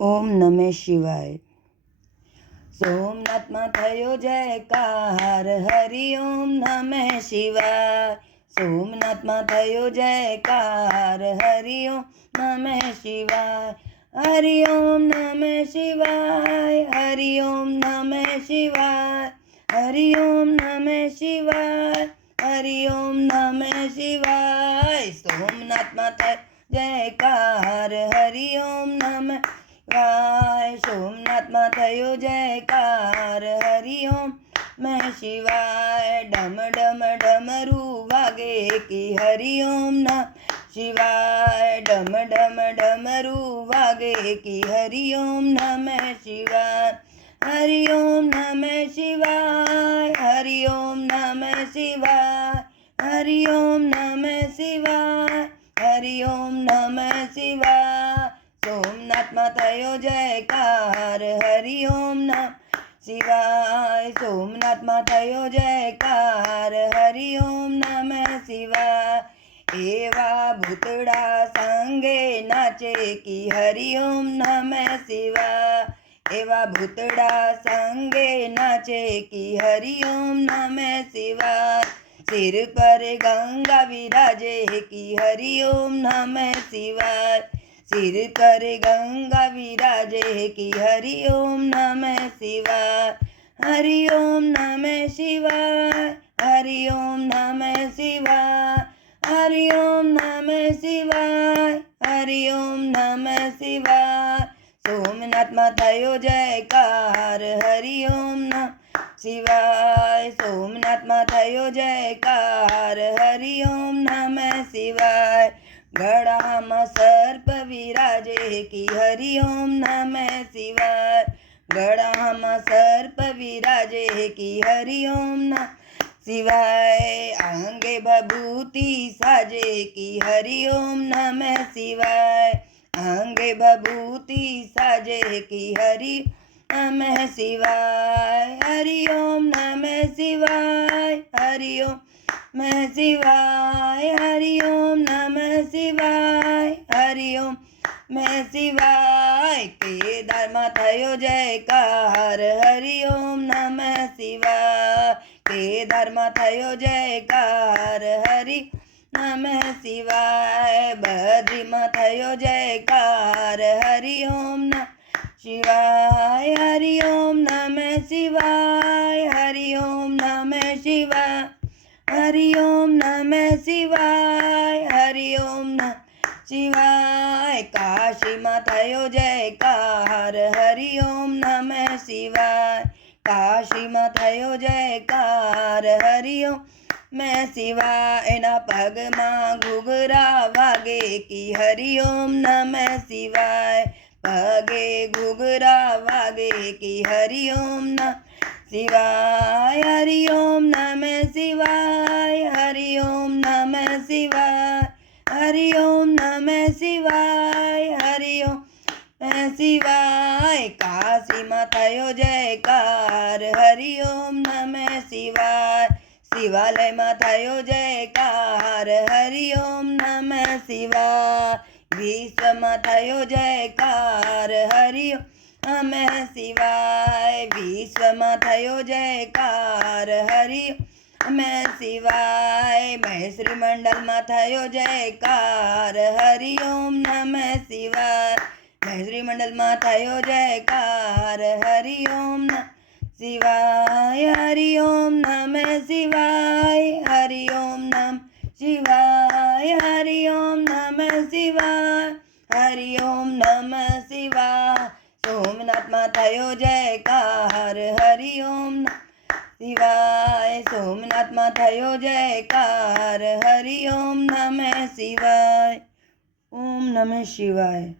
ઓમ નમે શિવાય સોમનાથમાં થયો જયકાર હરિ ઓમ નમે શિવાય સોમનાથમાં થયો જયકાર હરિ ઓમ નમે શિવાય હરિ ઓમ નમે શિવાય હરિ ઓમ નમે શિવાય હરિ ઓમ નમે શિવાય હરિ ઓમ નમે શિવાય સોમનાથમાં થાય જયકાર હરિ ઓમ નમે जय सोमनाथ माथयो जयकार। हरि ओम। मैं शिवाय। डम डम डमरू वागे की। हरि ओम न। शिवाय। डम डम डमरू वागे की। हरि ओम नमः शिवाय। हरि ओम नमः शिवाय। हरि ओम नमः शिवाय। हरि ओम नमः शिवाय। हरि ओम नमः સોમનાથમાં થયો જયકાર હરિ ઓમ નમ શિવાય સોમનાથમાં થયો જયકાર હરિ ઓમ નમે શિવાય એવા ભૂતડા સંગે નાચે કી હરિ ઓમ નમે શિવાય એવા ભૂતડા સંગે નાચે કી હરિ ઓમ નમે શિવાય સિર પર ગંગા વિરાજે કી सिर पर गंगा विराजे की हरि ओम नम शिवाय। हरि ओम नम शिवाय। हरि ओम नम शिवाय। हरि ओम नम शिवाय। हरि ओम नम शिवाय। सोमनाथ माथायो जयकार। हरि ओम नम शिवाय। सोमनाथ माथायो जयकार। हरि ओम नम शिवाय। गणाम सर्प विराजे की हरि ओम नम शिवाय। गणाम सर्प विराजे की हरि ओम न शिवाय। आंगे भभूति साजे की हरि ओम नम शिवाय। आंगे भभूति साजे की हरि नम शिवाय। हरि ओम नम शिवाय। हरि ओम नमः शिवाय, हरि ओम नमः शिवाय, हरि ओम। मैं शिवाय के धर्म थयो जयकार हरि ओम नमः शिवाय। के धर्म थयो जयकार हरि नमः शिवाय। बद्रीम थयो जयकार हरि ओम न, शिवाय, हरि ओम नमः शिवाय, हरि ओम हरि ओम नमः शिवाय, हरि ओम नमः शिवाय। काशी माथयो जयकार हरि ओम नमः शिवाय। काशी माथयो जयकार हरि ओम मैं शिवाय। एना पगमा घुघरा वागे की हरि ओम नमः शिवाय। पगे घुघरा वागे की हरि ओम न शिवाय। हरि ओम नमः शिवाय। हरि ओम नम शिवाय। हरि ओम नम शिवाय। हरि ओम शिवाय। काशी माता यो जयकार। हरि ओम नम शिवाय। शिवालय माता यो जयकार। हरि ओम नम शिवाय। विश्व माता यो जयकार। हरि ओम नम शिवाय। विश्व माता यो जयकार। हरि ओम ઓમ શિવાય મહેશ્રી મંડળમાં થયો જયકાર હરિ ઓમ નમ શિવાય મહેશ્રી મંડળમાં થયો જયકાર હરિ ઓમ નમ શિવાય હરિ ઓમ નમે શિવાય હરિ ઓમ નમ શિવાય હરિ ઓમ નમે શિવાય હરિ ઓમ નમ શિવાય સોમનાથમાં થયો જયકાર હરિ ઓમ નમ શિવાય સોમનાથમાં થયો જયકાર હરિ ઓમ નમે શિવાય ઓમ નમે શિવાય